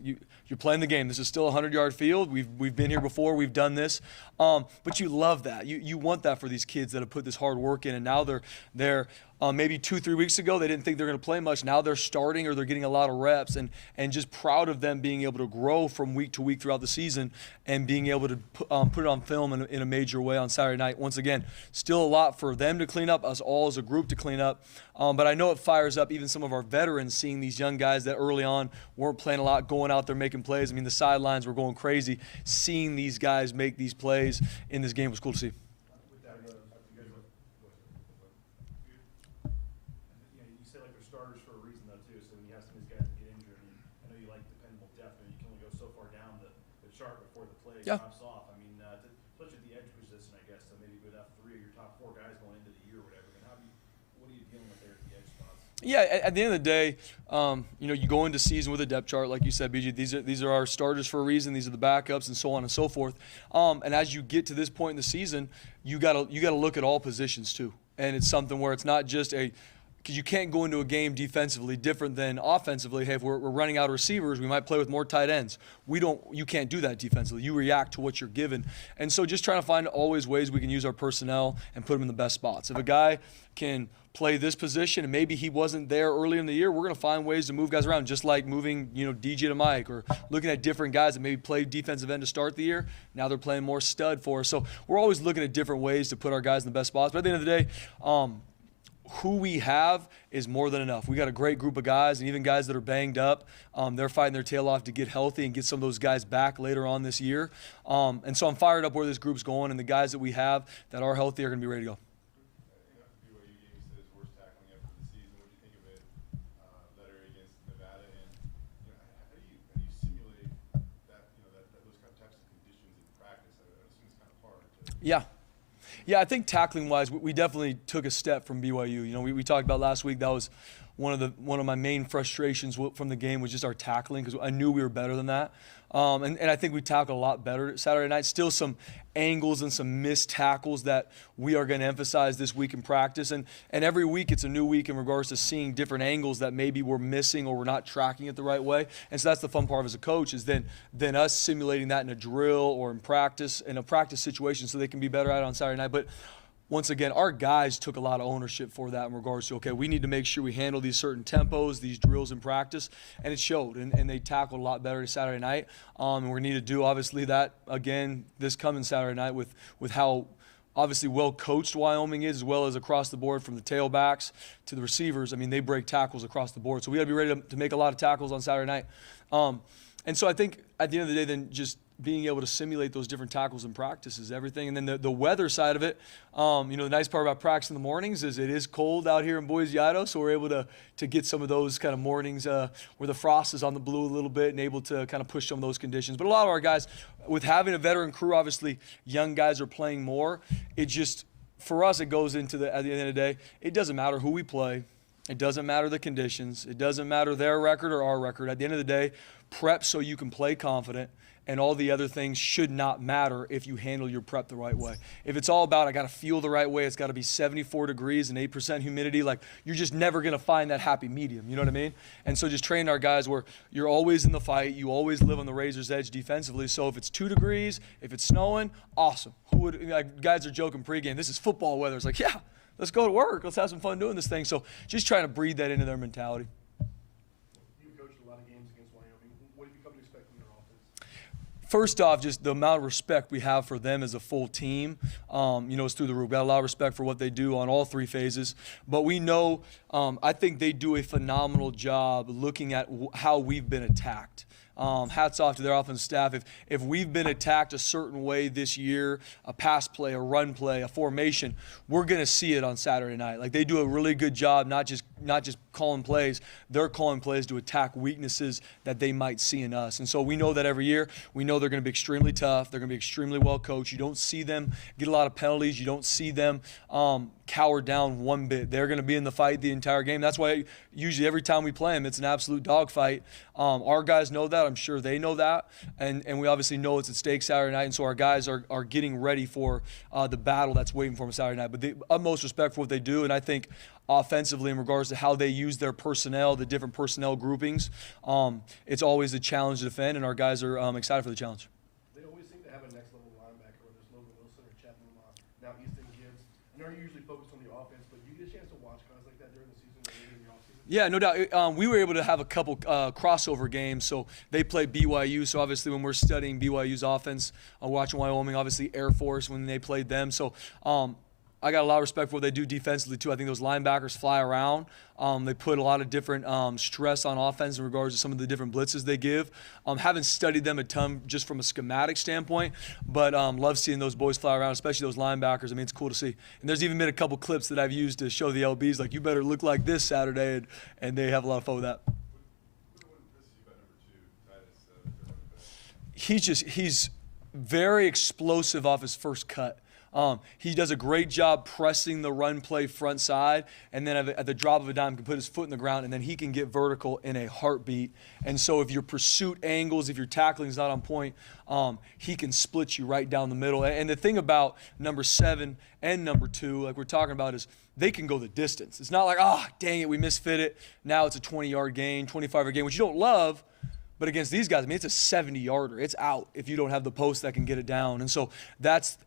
you're playing the game. This is still a 100-yard field. We've been here before. We've done this. But you love that. You want that for these kids that have put this hard work in, and now they're maybe 2-3 weeks ago they didn't think they're going to play much. Now they're starting or they're getting a lot of reps, and just proud of them being able to grow from week to week throughout the season and being able to put it on film in a major way on Saturday night. Once again, still a lot for them to clean up, us all as a group to clean up. But I know it fires up even some of our veterans seeing these young guys that early on weren't playing a lot, going out there making plays. I mean, the sidelines were going crazy. Seeing these guys make these plays in this game was cool to see. You say like they're starters for a reason though too. So when you have some of these guys that get injured, I know you like dependable depth, and you can only go so far down the chart before the play drops off. I mean, especially at the edge position, I guess. So maybe with three of your top four guys going into the year or whatever. I mean, what are you dealing with there at the edge spots? Yeah, at the end of the day, you go into season with a depth chart, like you said, BG. These are our starters for a reason. These are the backups, and so on and so forth. And as you get to this point in the season, you gotta look at all positions too. And it's something where it's not just because you can't go into a game defensively different than offensively. Hey, if we're running out of receivers, we might play with more tight ends. You can't do that defensively. You react to what you're given. And so just trying to find always ways we can use our personnel and put them in the best spots. If a guy can play this position and maybe he wasn't there early in the year, we're going to find ways to move guys around, just like moving, DJ to Mike, or looking at different guys that maybe played defensive end to start the year. Now they're playing more stud for us. So we're always looking at different ways to put our guys in the best spots. But at the end of the day, who we have is more than enough. We got a great group of guys, and even guys that are banged up, they're fighting their tail off to get healthy and get some of those guys back later on this year. And so I'm fired up where this group's going, and the guys that we have that are healthy are going to be ready to go. Yeah, I think tackling-wise, we definitely took a step from BYU. We talked about last week. That was one of my main frustrations from the game was just our tackling, because I knew we were better than that. And I think we tackled a lot better Saturday night. Still some angles and some missed tackles that we are going to emphasize this week in practice. And every week it's a new week in regards to seeing different angles that maybe we're missing or we're not tracking it the right way. And so that's the fun part as a coach, is then us simulating that in a drill or in a practice situation so they can be better at it on Saturday night. But once again, our guys took a lot of ownership for that in regards to, okay, we need to make sure we handle these certain tempos, these drills in practice, and it showed. And they tackled a lot better Saturday night. And we're going to need to do, obviously, that again this coming Saturday night with how obviously well coached Wyoming is, as well as across the board from the tailbacks to the receivers. I mean, they break tackles across the board. So we got to be ready to make a lot of tackles on Saturday night. And so I think at the end of the day, then just being able to simulate those different tackles in practice is everything. And then the weather side of it, the nice part about practice in the mornings is it is cold out here in Boise, Idaho, so we're able to get some of those kind of mornings where the frost is on the blue a little bit and able to kind of push some of those conditions. But a lot of our guys, with having a veteran crew, obviously young guys are playing more. It just, for us, it goes into at the end of the day, it doesn't matter who we play. It doesn't matter the conditions. It doesn't matter their record or our record. At the end of the day, prep so you can play confident, and all the other things should not matter if you handle your prep the right way. If it's all about I got to feel the right way, it's got to be 74 degrees and 8% humidity, like you're just never going to find that happy medium, you know what I mean? And so just train our guys where you're always in the fight, you always live on the razor's edge defensively. So if it's 2 degrees, if it's snowing, awesome. Guys are joking pregame, this is football weather. It's like, yeah, let's go to work. Let's have some fun doing this thing. So just trying to breathe that into their mentality. You've coached a lot of games against Wyoming. What have you come to expect from their offense? First off, just the amount of respect we have for them as a full team, is through the roof. Got a lot of respect for what they do on all three phases. But we know, I think they do a phenomenal job looking at how we've been attacked. Hats off to their offensive staff. If we've been attacked a certain way this year, a pass play, a run play, a formation, we're going to see it on Saturday night. Like, they do a really good job not just not just calling plays, they're calling plays to attack weaknesses that they might see in us. And so we know that every year. We know they're going to be extremely tough. They're going to be extremely well coached. You don't see them get a lot of penalties. You don't see them cower down one bit. They're going to be in the fight the entire game. That's why usually every time we play them, it's an absolute dogfight. Our guys know that. I'm sure they know that. And we obviously know it's at stake Saturday night. And so our guys are getting ready for the battle that's waiting for them Saturday night. But the utmost respect for what they do. And I think offensively, in regards to how they use their personnel, the different personnel groupings, it's always a challenge to defend. And our guys are excited for the challenge. They always seem to have a next level linebacker, whether it's Logan Wilson or Chapman, now Easton Gibbs. I know you're usually focused on the offense, but do you get a chance to watch guys like that during the season or maybe in the offseason? Yeah, no doubt. We were able to have a couple crossover games. So they play BYU. So obviously when we're studying BYU's offense, watching Wyoming, obviously Air Force when they played them. So I got a lot of respect for what they do defensively too. I think those linebackers fly around. They put a lot of different stress on offense in regards to some of the different blitzes they give. Haven't studied them a ton just from a schematic standpoint, but love seeing those boys fly around, especially those linebackers. I mean, it's cool to see. And there's even been a couple clips that I've used to show the LBs, like, you better look like this Saturday, and they have a lot of fun with that. He's very explosive off his first cut. He does a great job pressing the run play front side, and then at the drop of a dime can put his foot in the ground, and then he can get vertical in a heartbeat. And so if your pursuit angles, if your tackling is not on point, he can split you right down the middle. And the thing about number 7 and number 2, like we're talking about, is they can go the distance. It's not like, dang it, we misfit it. Now it's a 20-yard gain, 25-yard gain, which you don't love. But against these guys, I mean, it's a 70-yarder. It's out if you don't have the post that can get it down. And so that's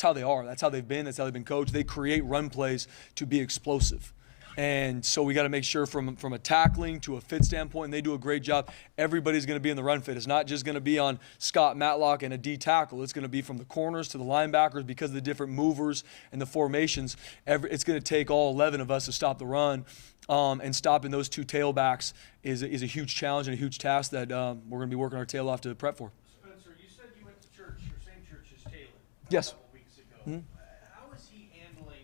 how they are. That's how they've been. That's how they've been coached. They create run plays to be explosive. And so we got to make sure from a tackling to a fit standpoint, and they do a great job. Everybody's going to be in the run fit. It's not just going to be on Scott Matlock and a D tackle. It's going to be from the corners to the linebackers because of the different movers and the formations. It's going to take all 11 of us to stop the run. And stopping those 2 tailbacks is a huge challenge and a huge task that we're going to be working our tail off to prep for. Spencer, you said you went to church, your same church as Taylor, Yes. a couple weeks ago. How is he handling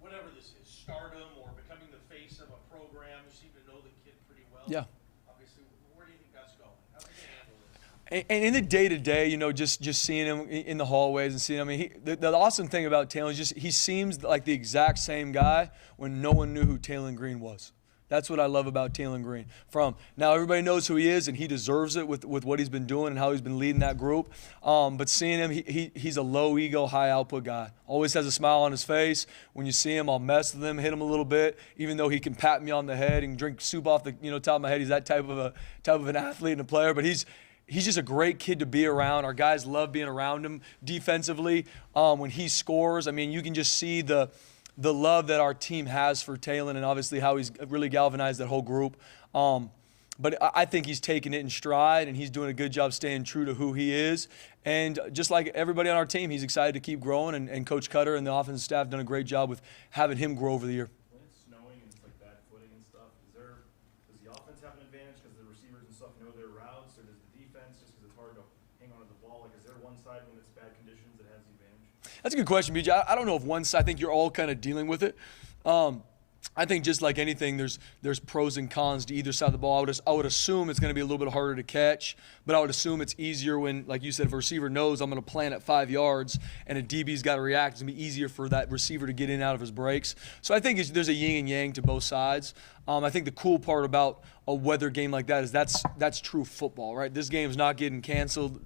whatever this is, stardom or becoming the face of a program? You seem to know the kid pretty well. Yeah. Obviously, where do you think that's going? How is he going to handle this? And in the day-to-day, just seeing him in the hallways and seeing him, I mean, the awesome thing about Taylor is he seems like the exact same guy when no one knew who Taylor Green was. That's what I love about Taylor Green. Now everybody knows who he is, and he deserves it with what he's been doing and how he's been leading that group. But seeing him, he's a low-ego, high-output guy. Always has a smile on his face. When you see him, I'll mess with him, hit him a little bit, even though he can pat me on the head and drink soup off the top of my head. He's that type of an athlete and a player, but he's just a great kid to be around. Our guys love being around him defensively. When he scores, I mean, you can just see the love that our team has for Taylor and obviously how he's really galvanized that whole group. But I think he's taking it in stride, and he's doing a good job staying true to who he is. And just like everybody on our team, he's excited to keep growing, and Coach Cutter and the offensive staff done a great job with having him grow over the year. When it's snowing and it's like bad footing and stuff, does the offense have an advantage because the receivers and stuff know their routes, or does the defense, just because it's hard to hang on to the ball, like is there one side when it's bad conditions that has the advantage? That's a good question, BJ. I don't know if one side. I think you're all kind of dealing with it. I think just like anything, there's pros and cons to either side of the ball. I would assume it's going to be a little bit harder to catch, but I would assume it's easier when, like you said, if a receiver knows I'm going to plant at 5 yards and a DB's got to react, it's going to be easier for that receiver to get in and out of his breaks. So I think there's a yin and yang to both sides. I think the cool part about a weather game like that is that's true football, right? This game is not getting canceled.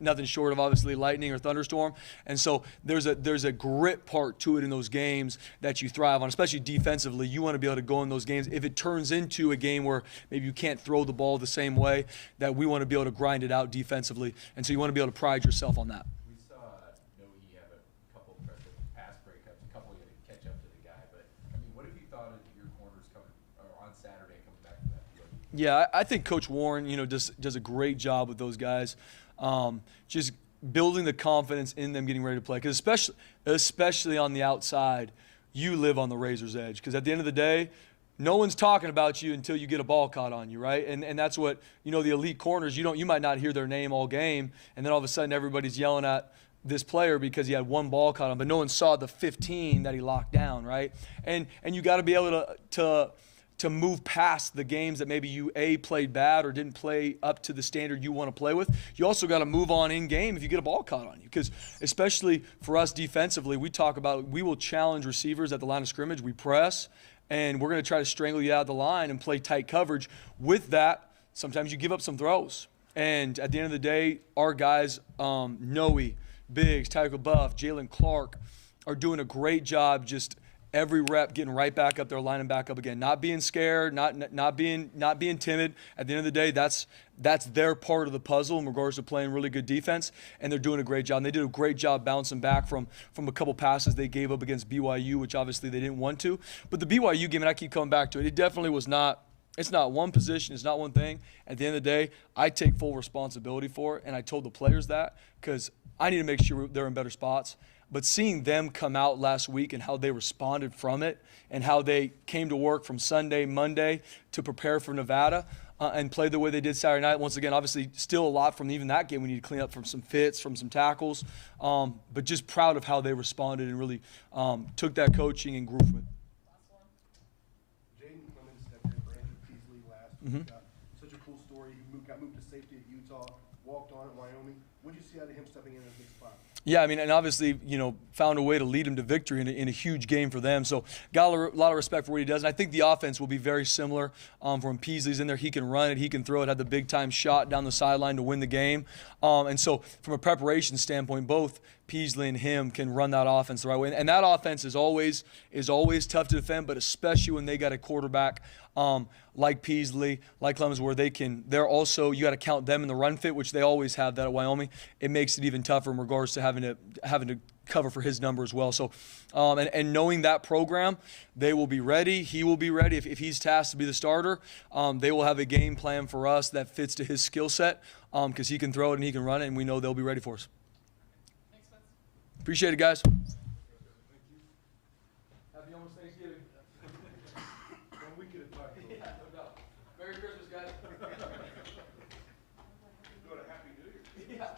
Nothing short of obviously lightning or thunderstorm, and so there's a grit part to it in those games that you thrive on, especially defensively. You want to be able to go in those games. If it turns into a game where maybe you can't throw the ball the same way, that we want to be able to grind it out defensively, and so you want to be able to pride yourself on that. We saw Noe have a couple of pass breakups, a couple you had to catch up to the guy, but I mean, what have you thought of your corners coming on Saturday coming back from that field? Yeah, I think Coach Warren, does a great job with those guys, just building the confidence in them getting ready to play. Because especially on the outside, you live on the razor's edge. Because at the end of the day, no one's talking about you until you get a ball caught on you, right? And that's what the elite corners. You might not hear their name all game, and then all of a sudden everybody's yelling at this player because he had one ball caught him, but no one saw the 15 that he locked down, right? And you got to be able to move past the games that maybe you played bad or didn't play up to the standard you want to play with. You also got to move on in game if you get a ball caught on you, because especially for us defensively, we talk about we will challenge receivers at the line of scrimmage. We press, and we're going to try to strangle you out of the line and play tight coverage. With that, sometimes you give up some throws. And at the end of the day, our guys, Noe, Biggs, Tyler Buff, Jalen Clark, are doing a great job just every rep getting right back up there, lining back up again, not being scared, not being timid. At the end of the day, that's their part of the puzzle in regards to playing really good defense, and they're doing a great job. And they did a great job bouncing back from a couple passes they gave up against BYU, which obviously they didn't want to. But the BYU game, and I keep coming back to it, it definitely was not. It's not one position. It's not one thing. At the end of the day, I take full responsibility for it, and I told the players that because I need to make sure they're in better spots. But seeing them come out last week and how they responded from it and how they came to work from Sunday, Monday to prepare for Nevada and play the way they did Saturday night. Once again, obviously still a lot from even that game. We need to clean up from some fits, from some tackles. But just proud of how they responded and really took that coaching and grew from it. Jaden Clemens stepped in for Andrew Peasley last week. Such a cool story. He got moved to safety at Utah, walked on at Wyoming. What did you see out of him stepping in a big spot? Yeah, I mean, and obviously, found a way to lead him to victory in a huge game for them. So got a lot of respect for what he does. And I think the offense will be very similar. From Peasley's in there, he can run it, he can throw it, had the big-time shot down the sideline to win the game. And so from a preparation standpoint, both Peasley and him can run that offense the right way. And that offense is always tough to defend, but especially when they got a quarterback like Peasley, like Clemens, where they're also, you got to count them in the run fit, which they always have that at Wyoming. It makes it even tougher in regards to having to cover for his number as well. So, and knowing that program, they will be ready. He will be ready. If he's tasked to be the starter, they will have a game plan for us that fits to his skill set because he can throw it and he can run it, and we know they'll be ready for us. Appreciate it, guys. Happy almost Thanksgiving. 1 week at a time. Yeah, no doubt. Merry Christmas, guys. Go to Happy New Year. Yeah.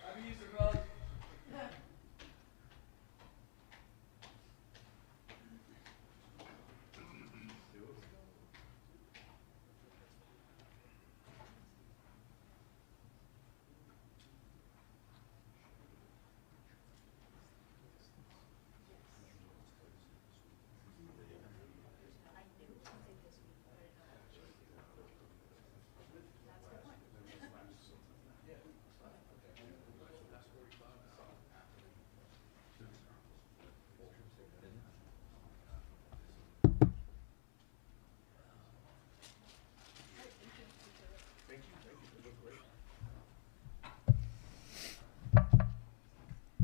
Happy Easter, fellas.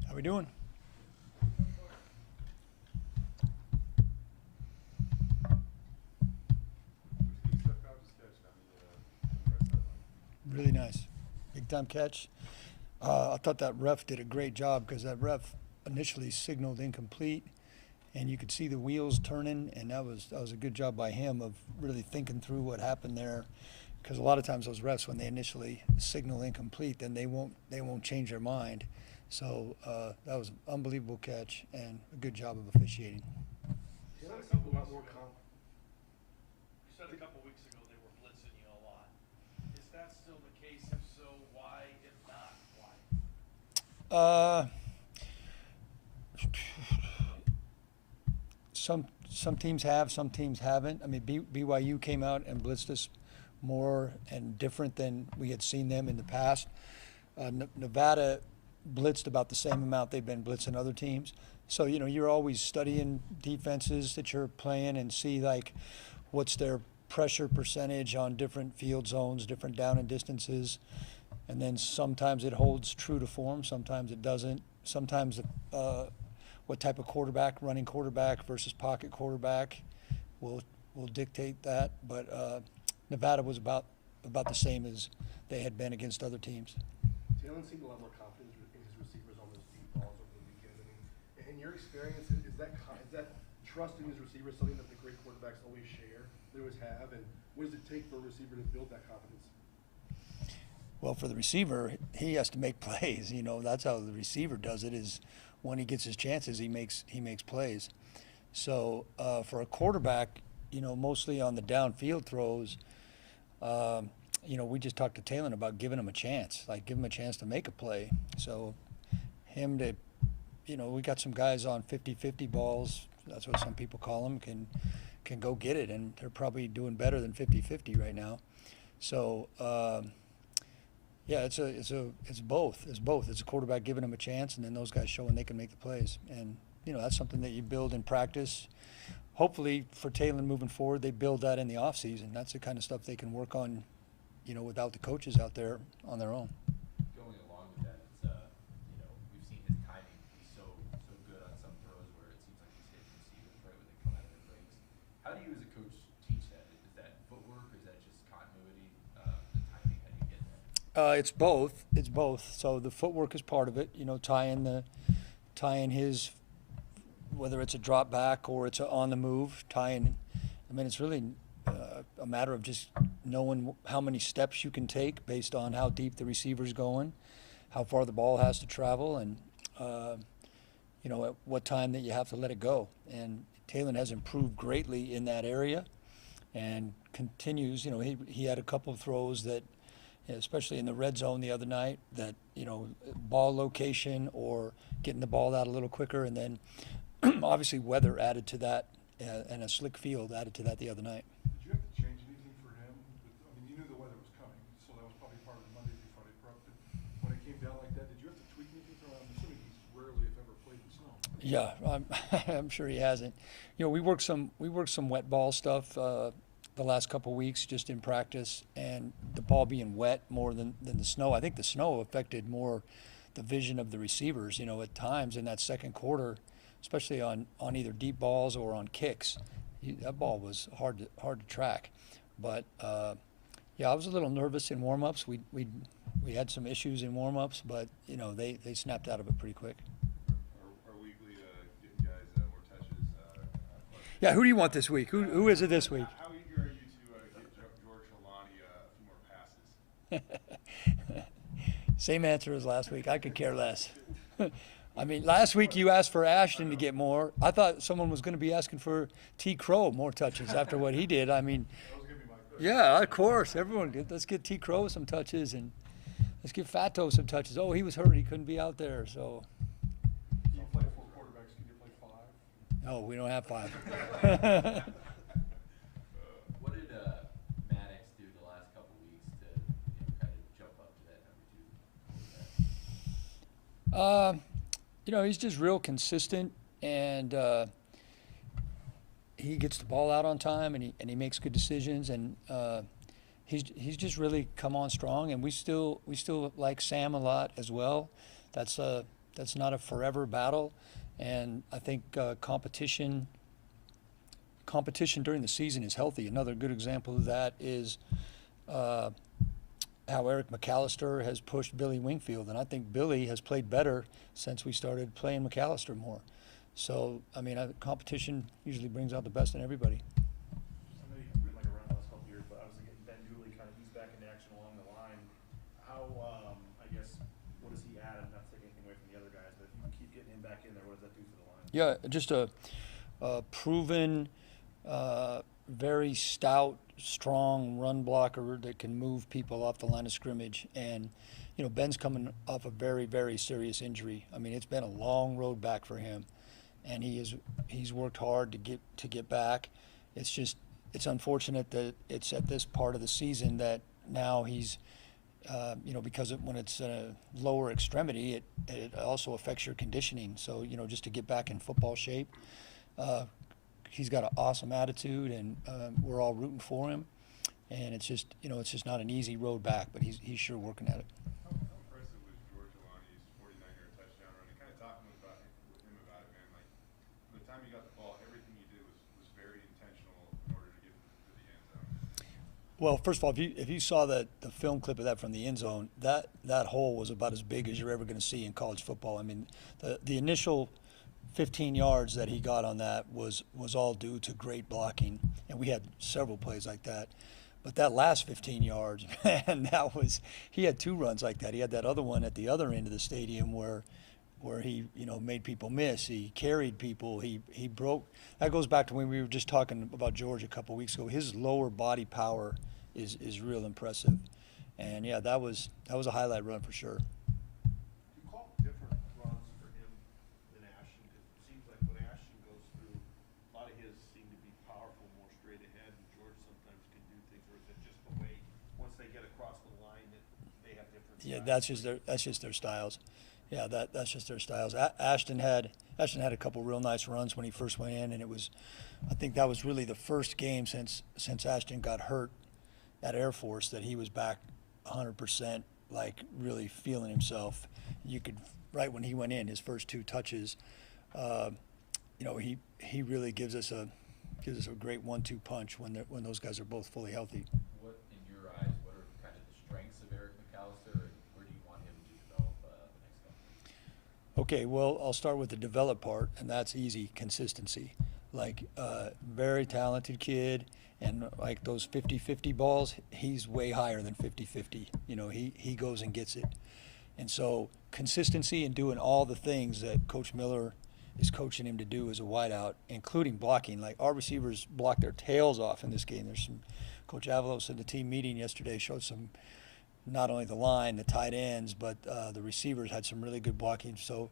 How we doing? Really nice. Big time catch. I thought that ref did a great job because that ref initially signaled incomplete and you could see the wheels turning, and that was a good job by him of really thinking through what happened there. Because a lot of times those refs, when they initially signal incomplete, then they won't change their mind. So that was an unbelievable catch and a good job of officiating. You said a couple weeks ago they were blitzing you a lot. Is that still the case? If so, why? If not, why? Some teams have, some teams haven't. I mean, BYU came out and blitzed us more and different than we had seen them in the past. Nevada blitzed about the same amount they've been blitzing other teams. So, you're always studying defenses that you're playing and see, like, what's their pressure percentage on different field zones, different down and distances. And then sometimes it holds true to form, sometimes it doesn't. Sometimes what type of quarterback, running quarterback versus pocket quarterback will dictate that. But Nevada was about the same as they had been against other teams. Jalen seemed a lot more confident in his receivers on those deep balls over the weekend. I mean, in your experience, is that trust in his receivers something that the great quarterbacks always share, they always have? And what does it take for a receiver to build that confidence? Well, for the receiver, he has to make plays. You know, that's how the receiver does it. Is when he gets his chances, he makes plays. So for a quarterback, you know, mostly on the downfield throws, you know, we just talked to Talon about giving him a chance, like give him a chance to make a play. So him to, you know, we got some guys on 50-50 balls. That's what some people call them. Can go get it, and they're probably doing better than 50-50 right now. So. Yeah, it's both. It's both. It's a quarterback giving him a chance, and then those guys showing they can make the plays. And you know, that's something that you build in practice. Hopefully, for Talon moving forward, they build that in the off season. That's the kind of stuff they can work on, you know, without the coaches out there on their own. Going along with that, it's, you know, we've seen his timing be so good on some throws where it seems like he's hitting receivers right when they come out of their breaks. How do you as a coach teach that? Is that footwork, or is that just continuity, the timing? How do you get that? It's both. It's both. So the footwork is part of it. You know, tying his, whether it's a drop back or it's on the move, tying. I mean, it's really a matter of just knowing how many steps you can take based on how deep the receiver's going, how far the ball has to travel, and you know, at what time that you have to let it go. And Talon has improved greatly in that area, and continues. You know, he had a couple of throws that, especially in the red zone the other night, that, you know, ball location or getting the ball out a little quicker, and then obviously weather added to that, and a slick field added to that the other night. Did you have to change anything for him? I mean, you knew the weather was coming, so that was probably part of the Monday through Friday prep. But when it came down like that, did you have to tweak anything for him? I'm assuming he's rarely, if ever, played in snow. Yeah, I'm sure he hasn't. You know, we worked some wet ball stuff the last couple of weeks just in practice, and the ball being wet more than the snow. I think the snow affected more the vision of the receivers, you know, at times in that second quarter, especially on either deep balls or on kicks. That ball was hard to track. But yeah, I was a little nervous in warm-ups. We had some issues in warm-ups, but you know, they snapped out of it pretty quick. Are weekly getting guys more touches? Yeah, who do you want this week? Who is it this week? How eager are you to get George Holani a few more passes? Same answer as last week. I could care less. I mean, last week you asked for Ashton to get more. I thought someone was going to be asking for T. Crow more touches after what he did. I mean, yeah, of course. Everyone, let's get T. Crow some touches, and let's give Fato some touches. Oh, he was hurt. He couldn't be out there. So. Can you play 4 quarterbacks? Can you play 5? No, we don't have 5. What did Maddox do the last couple weeks to, you know, kind of jump up to that number 2? You know, he's just real consistent, and he gets the ball out on time, and he makes good decisions, and he's just really come on strong. And we still like Sam a lot as well. That's not a forever battle, and I think competition during the season is healthy. Another good example of that is how Eric McAllister has pushed Billy Wingfield, and I think Billy has played better since we started playing McAllister more. So, I mean, competition usually brings out the best in everybody. I know you've been like around the last couple of years, but obviously getting Ben Dooley kind of eased back into action along the line. How, I guess, what does he add? I'm not taking anything away from the other guys, but if you can keep getting him back in there, what does that do for the line? Yeah, just a proven, very stout, strong run blocker that can move people off the line of scrimmage. And, you know, Ben's coming off a very, very serious injury. I mean, it's been a long road back for him, and he's worked hard to get back. It's unfortunate that it's at this part of the season that now he's, you know, because when it's a lower extremity, it also affects your conditioning. So, you know, just to get back in football shape, he's got an awesome attitude, and we're all rooting for him. And it's just, you know, it's just not an easy road back, but he's sure working at it. How impressive was George Holani's 49-yard touchdown run? And kind of talking with him about it, man. Like, from the time he got the ball, everything he did was very intentional in order to get to the end zone. Well, first of all, if you saw the film clip of that from the end zone, that hole was about as big as you're ever going to see in college football. I mean, the initial 15 yards that he got on that was all due to great blocking, and we had several plays like that. But that last 15 yards, man, he had 2 runs like that. He had that other one at the other end of the stadium where he, made people miss. He carried people. He broke. That goes back to when we were just talking about George a couple weeks ago. His lower body power is real impressive. And yeah, that was a highlight run for sure. You call different runs for him than Ashton, because it seems like when Ashton goes through, a lot of his seem to be powerful, more straight ahead, and George sometimes can do things, or is it just the way, once they get across the line, that they have different Yeah, styles? that's just their styles. Yeah, that's just their styles. Ashton had a couple real nice runs when he first went in, and I think that was really the first game since Ashton got hurt at Air Force that he was back 100%, like really feeling himself. You could, right when he went in, his first 2 touches, he really gives us a great 1-2 punch when those guys are both fully healthy. What, in your eyes, what are kind of the strengths of Eric McAllister, and where do you want him to develop the next couple of years? Okay, well, I'll start with the develop part, and that's easy, consistency. Like, very talented kid, and like those 50-50 balls, he's way higher than 50-50. He goes and gets it. And so consistency and doing all the things that Coach Miller is coaching him to do as a wideout, including blocking. Like, our receivers blocked their tails off in this game. Coach Avalos in the team meeting yesterday showed some, not only the line, the tight ends, but the receivers had some really good blocking. So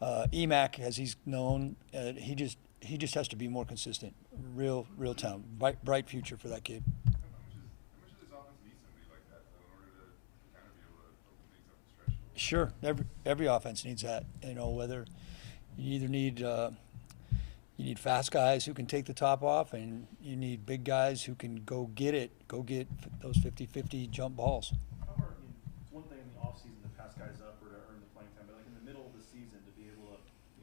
Emac, as he's known, he just has to be more consistent. Real talent. Bright future for that kid. How much of this offense needs somebody like that, though, in order to kind of be able to open things up the stretch? Sure, every offense needs that. Whether you either need fast guys who can take the top off, and you need big guys who can go get those 50-50 jump balls. How hard, it's one thing in the offseason to pass guys up or to earn the playing time, but like in the middle of the season to be able to,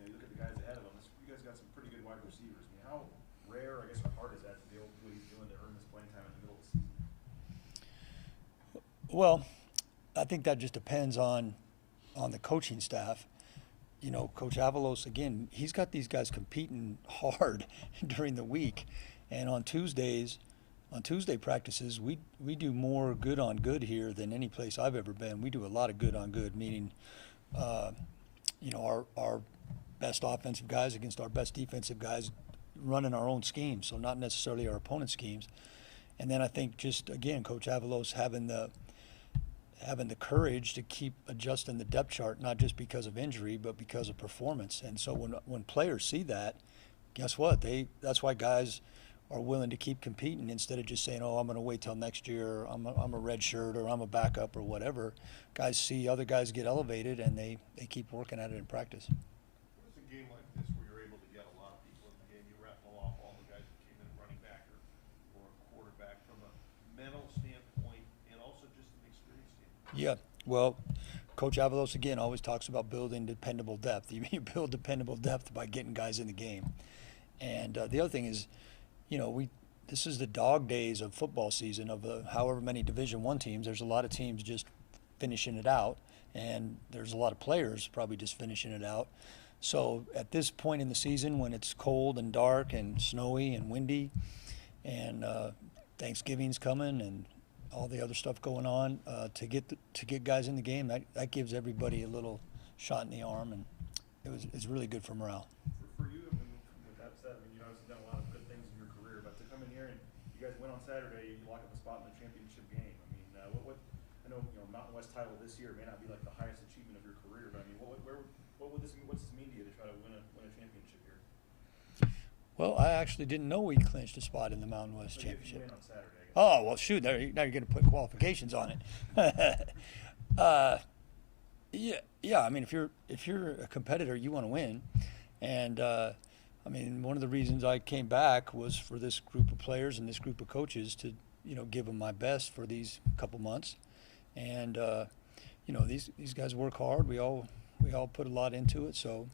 you look at the guys ahead of them, you guys got some pretty good wide receivers. I mean, how rare, I guess, or hard is that to be able to do what he's doing to earn this playing time in the middle of the season? Well, I think that just depends on the coaching staff. Coach Avalos, again, he's got these guys competing hard during the week. And on Tuesday practices, we do more good on good here than any place I've ever been. We do a lot of good on good, meaning, our best offensive guys against our best defensive guys running our own schemes, so not necessarily our opponent's schemes. And then I think just, again, Coach Avalos having the courage to keep adjusting the depth chart, not just because of injury, but because of performance. And so when players see that, guess what? That's why guys are willing to keep competing instead of just saying, "Oh, I'm going to wait till next year. I'm a red shirt, or I'm a backup, or whatever." Guys see other guys get elevated, and they keep working at it in practice. What is a game like this where you're able to get a lot of people in the game? You rattle off all the guys that came in running back or a quarterback from a mental standpoint and also just an experience standpoint. Yeah, well, Coach Avalos, again, always talks about building dependable depth. You build dependable depth by getting guys in the game. And the other thing is, this is the dog days of football season of however many Division I teams. There's a lot of teams just finishing it out, and there's a lot of players probably just finishing it out. So at this point in the season, when it's cold and dark and snowy and windy, and Thanksgiving's coming and all the other stuff going on, to get guys in the game, that gives everybody a little shot in the arm, and it's really good for morale. For you, I mean, with that said, I mean, you obviously done a lot of good things in your career, but to come in here and you guys win on Saturday, you lock up a spot in the championship game. I mean, what I know, Mountain West title this year may not be like the highest achievement of your career, but I mean, what's this mean to you to try to win a championship here? Well, I actually didn't know we clinched a spot in the Mountain West But if you Championship. win on Saturday, I guess. Oh, well, shoot, now you're going to put qualifications on it. Yeah. I mean, if you're a competitor, you want to win. And, I mean, one of the reasons I came back was for this group of players and this group of coaches to, give them my best for these couple months. And, these guys work hard. We all put a lot into it. So,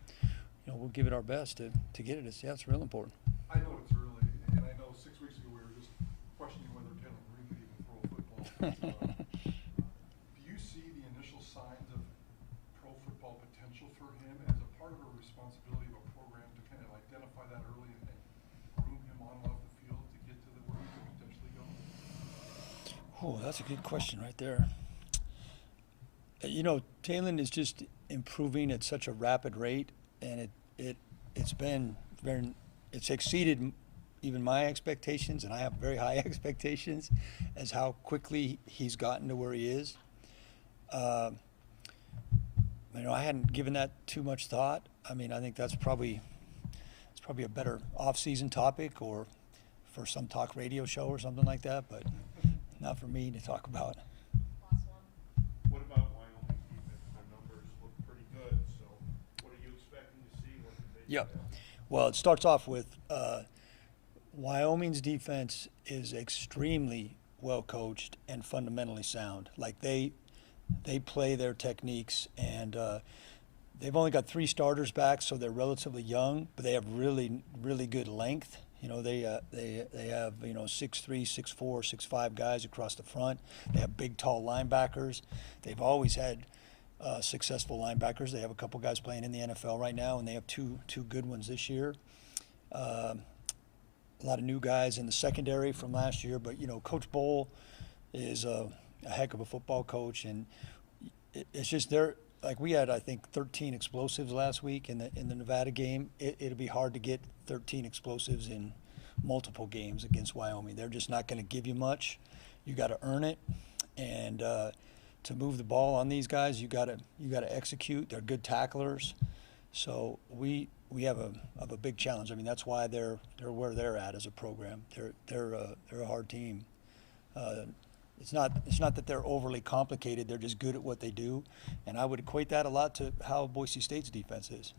we'll give it our best to get it. It's real important. I know it's early, and I know 6 weeks ago we were just questioning whether Taylor Green could even throw a football. Do you see the initial signs of pro football potential for him as a part of a responsibility of a program to kind of identify that early and groom him on and off the field to get to where he could potentially go? Oh, that's a good question right there. You know, Talon is just improving at such a rapid rate, and it's exceeded even my expectations, and I have very high expectations as how quickly he's gotten to where he is. You know, I hadn't given that too much thought. I mean, I think it's probably a better off-season topic or for some talk radio show or something like that, but not for me to talk about. What about Wyoming's defense? Their numbers look pretty good, so what are you expecting to see? What did they Yep. do? Well, it starts off with Wyoming's defense is extremely well coached and fundamentally sound. Like they play their techniques, and they've only got 3 starters back, so they're relatively young, but they have really, really good length. You know, they have, you know, 6'3", 6'4", 6'5" guys across the front. They have big, tall linebackers. They've always had successful linebackers. They have a couple guys playing in the NFL right now, and they have two good ones this year. A lot of new guys in the secondary from last year, but, you know, Coach Bowl is a heck of a football coach, and it's just like we had, I think, 13 explosives last week in the Nevada game. It'll be hard to get 13 explosives in multiple games against Wyoming. They're just not going to give you much. You got to earn it, and to move the ball on these guys, you got to execute. They're good tacklers, so we have a big challenge. I mean, that's why they're where they're at as a program. They're a hard team. It's not that they're overly complicated. They're just good at what they do, and I would equate that a lot to how Boise State's defense is.